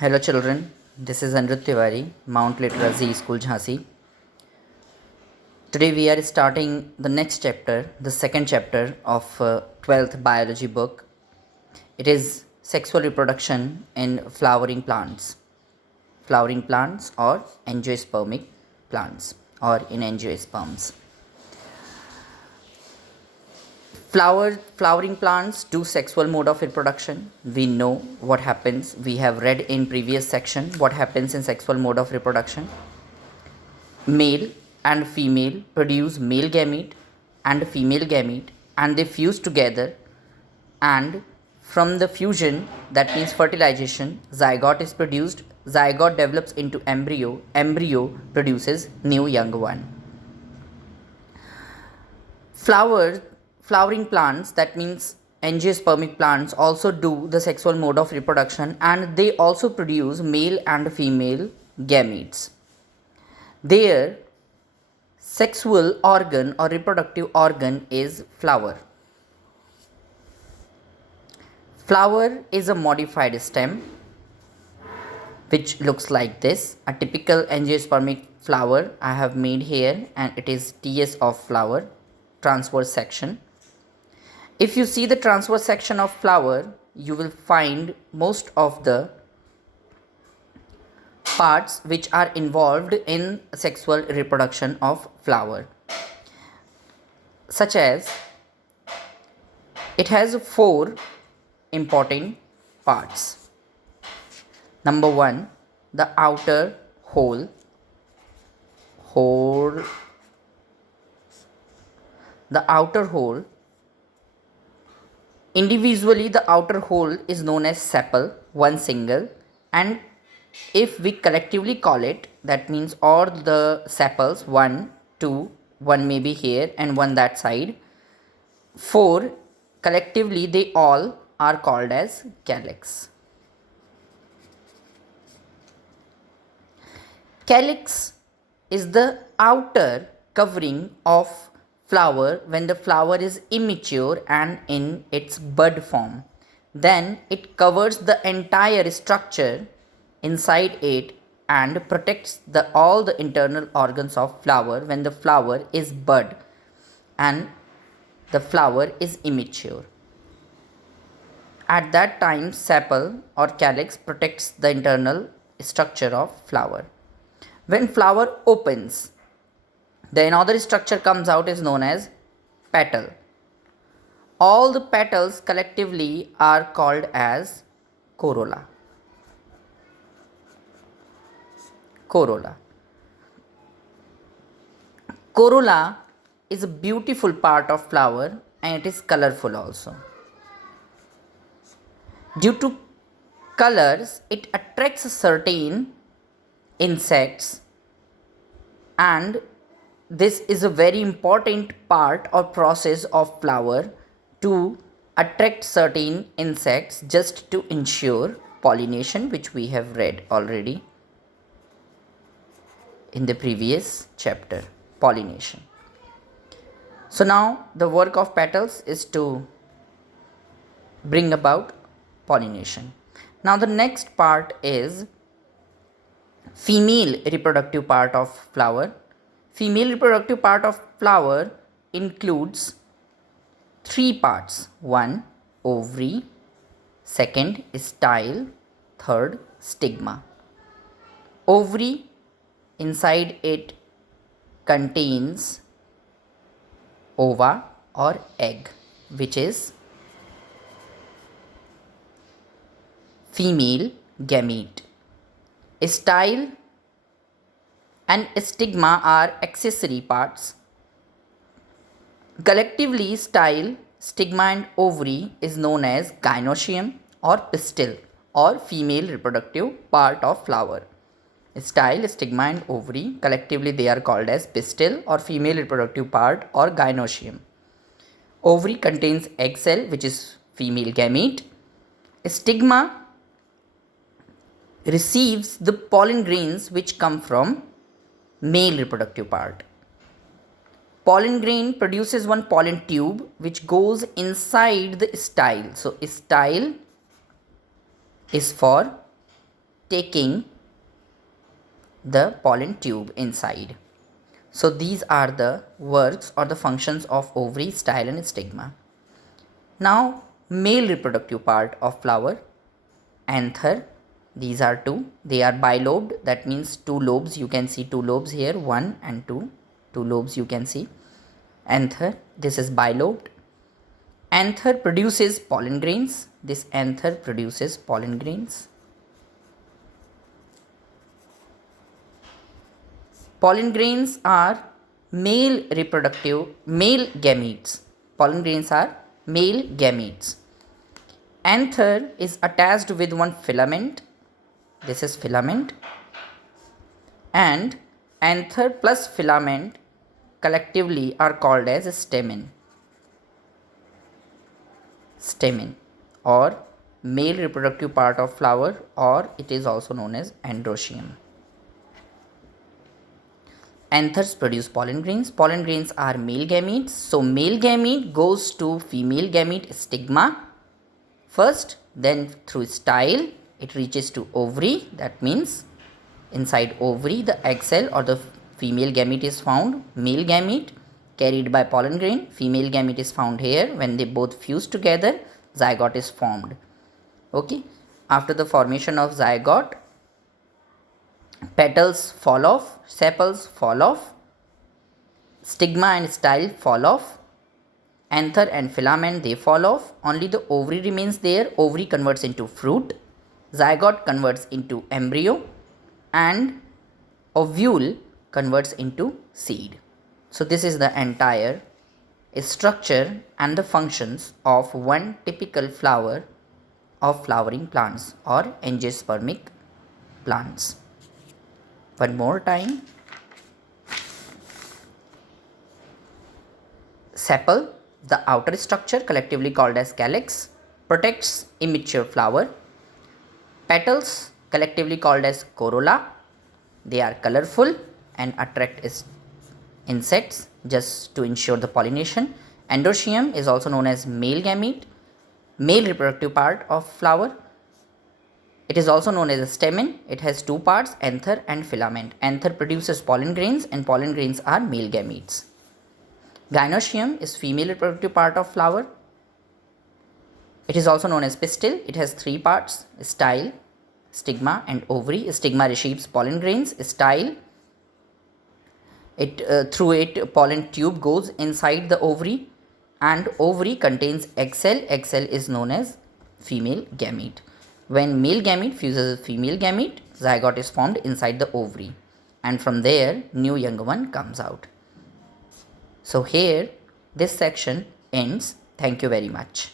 Hello children, this is Anirudh Tiwari, Mount Literacy School Jhansi. Today we are starting the next chapter, the second chapter of 12th biology book. It is sexual reproduction in flowering plants or angiospermic plants or in angiosperms. Flowering plants do sexual mode of reproduction. We know what happens. We have read in previous section what happens in sexual mode of reproduction. Male and female produce male gamete and female gamete, and they fuse together, and from the fusion, that means fertilization, zygote is produced. Zygote develops into embryo. Embryo produces new young one. Flowering plants, that means angiospermic plants, also do the sexual mode of reproduction, and they also produce male and female gametes. Their sexual organ or reproductive organ is flower. Flower is a modified stem which looks like this. A typical angiospermic flower I have made here, and it is TS of flower, transverse section. If you see the transverse section of flower, you will find most of the parts which are involved in sexual reproduction of flower, such as it has 4 important parts. Number 1, the outer hole. The outer hole. Individually, the outer hole is known as sepal, one single, and if we collectively call it, that means all the sepals, 1, 2, one may be here and one that side, 4, collectively they all are called as calyx. Calyx is the outer covering of flower when the flower is immature and in its bud form. Then it covers the entire structure inside it and protects all the internal organs of flower when the flower is bud and the flower is immature. At that time, sepal or calyx protects the internal structure of flower. When flower opens, the another structure comes out is known as petal. All the petals collectively are called as corolla. Corolla is a beautiful part of flower, and it is colorful also. Due to colors, it attracts certain insects, and this is a very important part or process of flower to attract certain insects just to ensure pollination, which we have read already in the previous chapter, pollination. So now the work of petals is to bring about pollination. Now the next part is female reproductive part of flower. Female reproductive part of flower includes 3 parts. 1, ovary, 2, style, 3, stigma. Ovary, inside it contains ova or egg, which is female gamete. Style and stigma are accessory parts. Collectively, style, stigma and ovary is known as gynoecium or pistil or female reproductive part of flower. Style, stigma and ovary, collectively they are called as pistil or female reproductive part or gynoecium. Ovary contains egg cell, which is female gamete. Stigma receives the pollen grains which come from male reproductive part. Pollen grain produces one pollen tube which goes inside the style. So style is for taking the pollen tube inside. So these are the works or the functions of ovary, style and stigma. Now male reproductive part of flower, anther. These are two. They are bilobed, that means two lobes. You can see two lobes here, one and two. Two lobes you can see. Anther, this is bilobed. Anther produces pollen grains. This anther produces pollen grains. Pollen grains are male gametes. Pollen grains are male gametes. Anther is attached with one filament. This is filament. And anther plus filament collectively are called as stamen. Stamen or male reproductive part of flower, or it is also known as androecium. Anthers produce pollen grains. Pollen grains are male gametes. So male gamete goes to female gamete stigma first, then through style it reaches to ovary. That means inside ovary the egg cell or the female gamete is found. Male gamete carried by pollen grain. Female gamete is found here. When they both fuse together, zygote is formed. Okay. After the formation of zygote, petals fall off, sepals fall off, stigma and style fall off, anther and filament they fall off, only the ovary remains there. Ovary converts into fruit, zygote converts into embryo, and ovule converts into seed. So this is the entire structure and the functions of one typical flower of flowering plants or angiospermic plants. One more time. Sepal, the outer structure collectively called as calyx, protects immature flower. Petals, collectively called as corolla, they are colorful and attract insects just to ensure the pollination. Androecium is also known as male gamete, male reproductive part of flower. It is also known as a stamen. It has two parts, anther and filament. Anther produces pollen grains and pollen grains are male gametes. Gynoecium is female reproductive part of flower. It is also known as pistil. It has three parts, style, stigma and ovary. Stigma receives pollen grains. Style, through it pollen tube goes inside the ovary, and ovary contains egg cell. Egg cell is known as female gamete. When male gamete fuses with female gamete, zygote is formed inside the ovary, and from there new young one comes out. So here this section ends. Thank you very much.